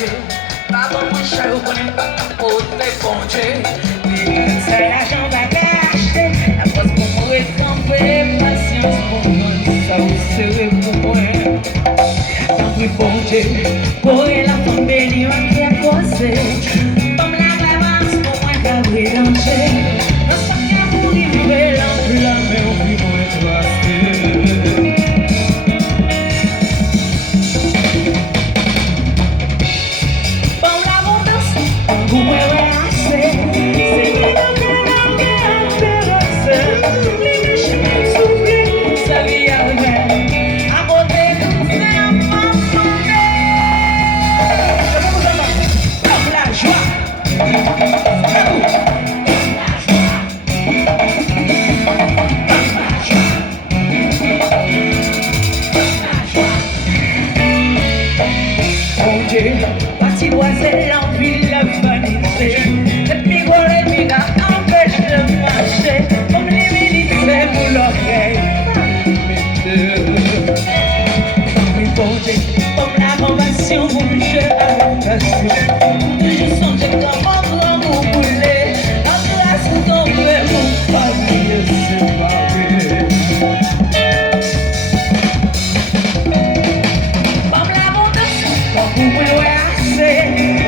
Papa mwen chay ou konen pa kapote ponche. Se la jan bagache, la pos pou mwen kampe, pasyans pou mwen sa ou sere pou mwen. Tan pou ponche, kore la fon beni wak ya kose. Pam la glavans pou mwen kabre danche. Non sa kya pou rive lan plan, men ou pi mwen traste. Parti d'oiselle en ville la vanité. Cette migole miga empêche de marcher. Comme les militaires pour l'oreille. Oui, bon Dieu, comme la convention pour le jeu à l'occasion. Je sens que comme mon grand vous voulez. La place où tomber mon famille séparée. Comme la montagne, comme vous pouvez assez.